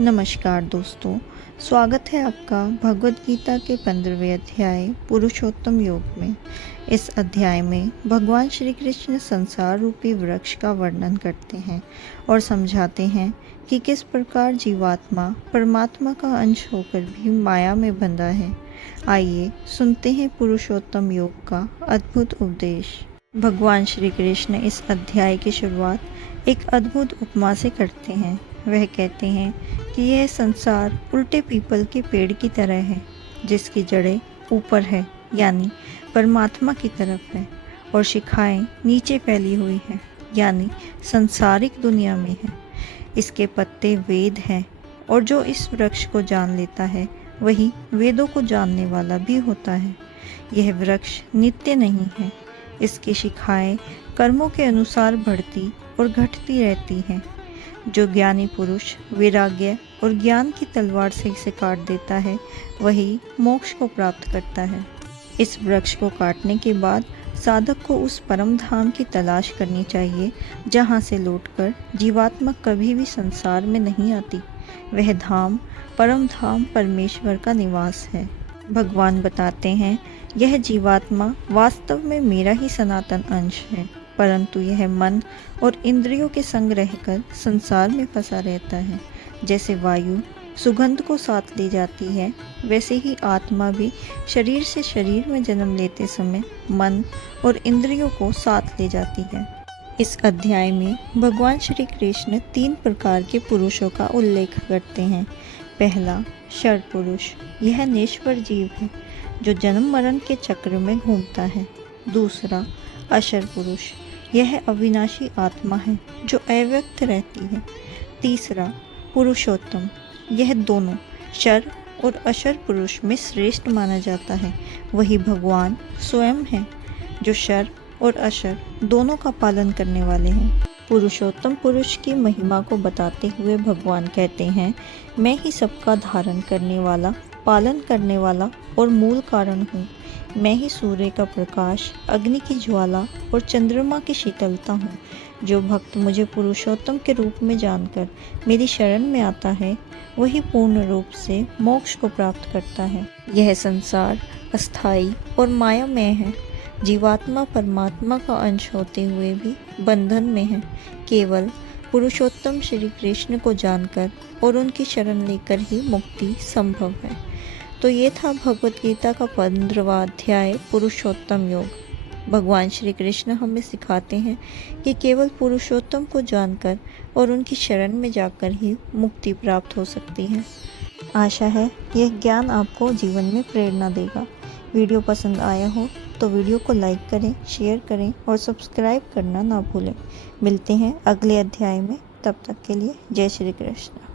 नमस्कार दोस्तों, स्वागत है आपका भगवद गीता के 15वें अध्याय पुरुषोत्तम योग में। इस अध्याय में भगवान श्री कृष्ण संसार रूपी वृक्ष का वर्णन करते हैं और समझाते हैं कि किस प्रकार जीवात्मा परमात्मा का अंश होकर भी माया में बंधा है। आइए सुनते हैं पुरुषोत्तम योग का अद्भुत उपदेश। भगवान श्री कृष्ण इस अध्याय की शुरुआत एक अद्भुत उपमा से करते हैं। वह कहते हैं कि यह संसार उल्टे पीपल के पेड़ की तरह है, जिसकी जड़ें ऊपर है यानी परमात्मा की तरफ है, और शिखाएं नीचे फैली हुई हैं यानी सांसारिक दुनिया में है। इसके पत्ते वेद हैं, और जो इस वृक्ष को जान लेता है वही वेदों को जानने वाला भी होता है। यह वृक्ष नित्य नहीं है। इसकी शिखाएं कर्मों के अनुसार बढ़ती और घटती रहती हैं। जो ज्ञानी पुरुष वैराग्य और ज्ञान की तलवार से इसे काट देता है वही मोक्ष को प्राप्त करता है। इस वृक्ष को काटने के बाद साधक को उस परम धाम की तलाश करनी चाहिए, जहाँ से लौटकर जीवात्मा कभी भी संसार में नहीं आती। वह धाम परम धाम परमेश्वर का निवास है। भगवान बताते हैं, यह जीवात्मा वास्तव में मेरा ही सनातन अंश है, परंतु यह मन और इंद्रियों के संग रहकर संसार में फंसा रहता है। जैसे वायु सुगंध को साथ ले जाती है, वैसे ही आत्मा भी शरीर से शरीर में जन्म लेते समय मन और इंद्रियों को साथ ले जाती है। इस अध्याय में भगवान श्री कृष्ण 3 प्रकार के पुरुषों का उल्लेख करते हैं। पहला, क्षर पुरुष। यह नेश्वर जीव है जो जन्म मरण के चक्र में घूमता है। दूसरा, अक्षर पुरुष। यह अविनाशी आत्मा है जो अव्यक्त रहती है। तीसरा, पुरुषोत्तम। यह दोनों क्षर और अक्षर पुरुष में श्रेष्ठ माना जाता है। वही भगवान स्वयं है जो क्षर और अक्षर दोनों का पालन करने वाले हैं। पुरुषोत्तम पुरुष की महिमा को बताते हुए भगवान कहते हैं, मैं ही सबका धारण करने वाला, पालन करने वाला और मूल कारण हूँ। मैं ही सूर्य का प्रकाश, अग्नि की ज्वाला और चंद्रमा की शीतलता हूँ। जो भक्त मुझे पुरुषोत्तम के रूप में जानकर मेरी शरण में आता है वही पूर्ण रूप से मोक्ष को प्राप्त करता है। यह संसार अस्थाई और मायामय है। जीवात्मा परमात्मा का अंश होते हुए भी बंधन में है। केवल पुरुषोत्तम श्री कृष्ण को जानकर और उनकी शरण लेकर ही मुक्ति संभव है। तो ये था भगवद गीता का 15वां अध्याय पुरुषोत्तम योग। भगवान श्री कृष्ण हमें सिखाते हैं कि केवल पुरुषोत्तम को जानकर और उनकी शरण में जाकर ही मुक्ति प्राप्त हो सकती है। आशा है यह ज्ञान आपको जीवन में प्रेरणा देगा। वीडियो पसंद आया हो तो वीडियो को लाइक करें, शेयर करें और सब्सक्राइब करना ना भूलें। मिलते हैं अगले अध्याय में, तब तक के लिए जय श्री कृष्ण।